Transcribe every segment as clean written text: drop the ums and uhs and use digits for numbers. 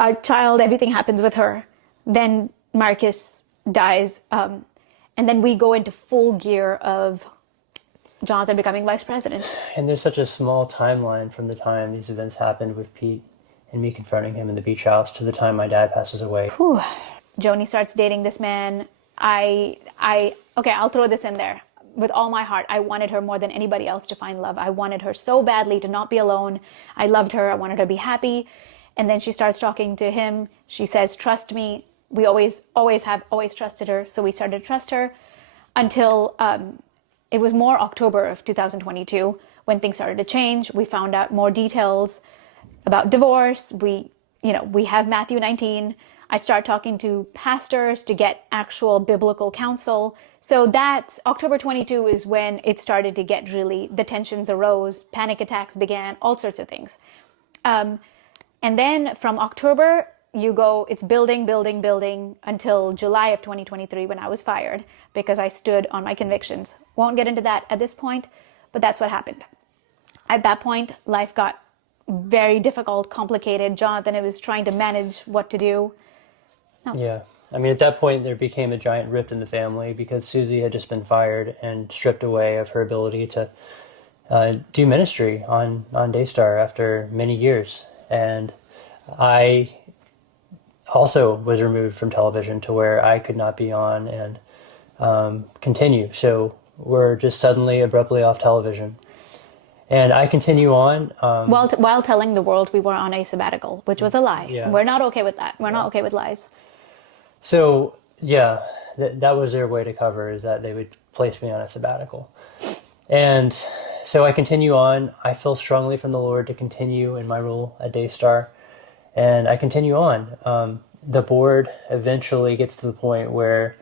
our child, everything happens with her. Then Marcus dies. And then we go into full gear of Jonathan becoming vice president. And there's such a small timeline from the time these events happened with Pete and me confronting him in the beach house to the time my dad passes away. Whew. Joni starts dating this man. Okay, I'll throw this in there. With all my heart, I wanted her more than anybody else to find love. I wanted her so badly to not be alone. I loved her. I wanted her to be happy. And then she starts talking to him. She says, trust me. We always trusted her. So we started to trust her until it was more October of 2022 when things started to change. We found out more details about divorce. We have Matthew 19. I start talking to pastors to get actual biblical counsel. So that's October 22 is when it started to get really, the tensions arose, panic attacks began, all sorts of things. And then from October, it's building until July of 2023 when I was fired because I stood on my convictions. Won't get into that at this point, but that's what happened. At that point, life got very difficult, complicated. Jonathan was trying to manage what to do. No. Yeah. I mean, at that point, there became a giant rift in the family because Suzy had just been fired and stripped away of her ability to do ministry on Daystar after many years. And I also was removed from television to where I could not be on and continue. So we're just suddenly, abruptly off television. And I continue on. While telling the world we were on a sabbatical, which was a lie. Yeah. We're not okay with that. We're not okay with lies. So, yeah, that was their way to cover, is that they would place me on a sabbatical. And so I continue on. I feel strongly from the Lord to continue in my role at Daystar. And I continue on. The board eventually gets to the point where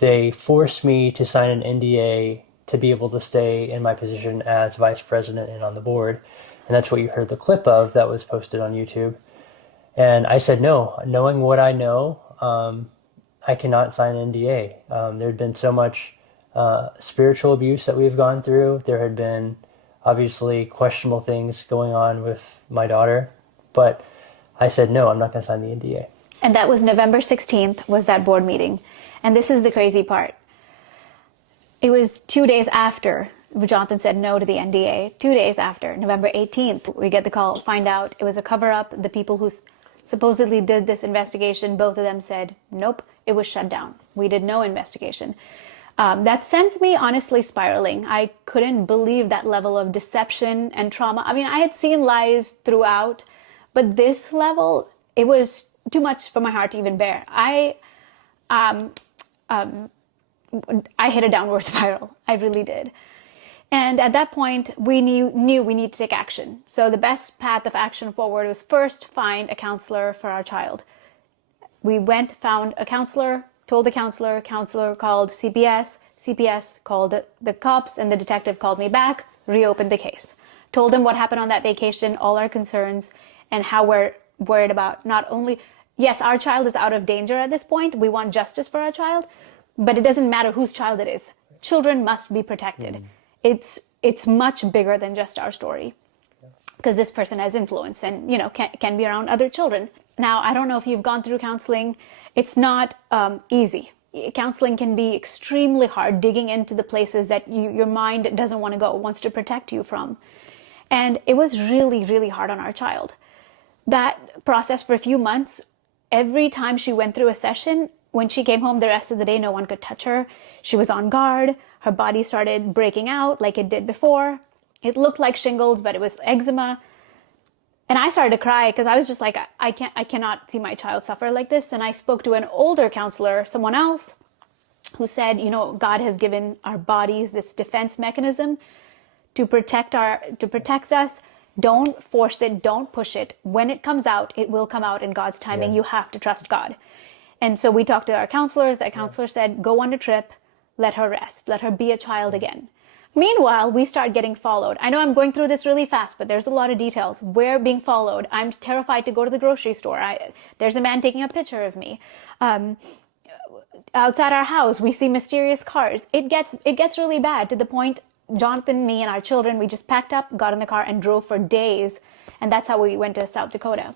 they force me to sign an NDA to be able to stay in my position as vice president and on the board. And that's what you heard the clip of that was posted on YouTube. And I said no. Knowing what I know, I cannot sign an NDA. There had been so much spiritual abuse that we've gone through. There had been obviously questionable things going on with my daughter. But I said, no, I'm not going to sign the NDA. And that was November 16th was that board meeting. And this is the crazy part. It was 2 days after Jonathan said no to the NDA. 2 days after, November 18th, we get the call, find out it was a cover-up. The people who supposedly did this investigation, both of them said, nope, it was shut down. We did no investigation. That sends me honestly spiraling. I couldn't believe that level of deception and trauma. I mean, I had seen lies throughout, but this level, it was too much for my heart to even bear. I hit a downward spiral. I really did. And at that point, we knew we need to take action. So the best path of action forward was first find a counselor for our child. We went, found a counselor, told the counselor called CPS. CPS called the cops, and the detective called me back, reopened the case. Told him what happened on that vacation, all our concerns, and how we're worried about not only, yes, our child is out of danger at this point. We want justice for our child, but it doesn't matter whose child it is. Children must be protected. It's much bigger than just our story, because this person has influence and, can be around other children. Now, I don't know if you've gone through counseling. It's not easy. Counseling can be extremely hard, digging into the places that your mind doesn't want to go, wants to protect you from. And it was really, really hard on our child. That process for a few months, every time she went through a session, when she came home the rest of the day, no one could touch her. She was on guard. Her body started breaking out like it did before. It looked like shingles, but it was eczema. And I started to cry because I was just like, I cannot see my child suffer like this. And I spoke to an older counselor, someone else, who said, God has given our bodies this defense mechanism to protect us. Don't force it. Don't push it. When it comes out, it will come out in God's timing. Yeah. You have to trust God. And so we talked to our counselors. That counselor said, go on a trip, let her rest, let her be a child again. Meanwhile, we start getting followed. I know I'm going through this really fast, but there's a lot of details. We're being followed. I'm terrified to go to the grocery store. There's a man taking a picture of me. Outside our house, we see mysterious cars. It gets really bad to the point Jonathan, me, and our children, we just packed up, got in the car, and drove for days. And that's how we went to South Dakota.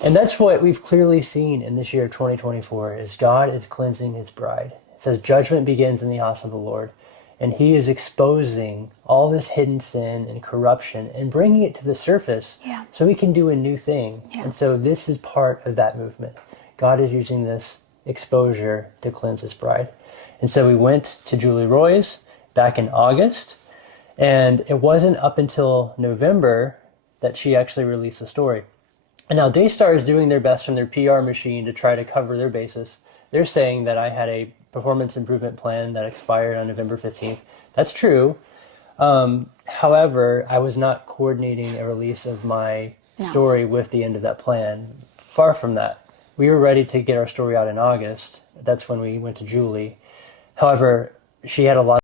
And that's what we've clearly seen in this year 2024 is God is cleansing his bride. It says judgment begins in the house of the Lord. And he is exposing all this hidden sin and corruption and bringing it to the surface so we can do a new thing. Yeah. And so this is part of that movement. God is using this exposure to cleanse his bride. And so we went to Julie Roy's back in August. And it wasn't up until November that she actually released the story. And now Daystar is doing their best from their PR machine to try to cover their bases. They're saying that I had a performance improvement plan that expired on November 15th. That's true. However, I was not coordinating a release of my story with the end of that plan. Far from that. We were ready to get our story out in August. That's when we went to Julie. However, she had a lot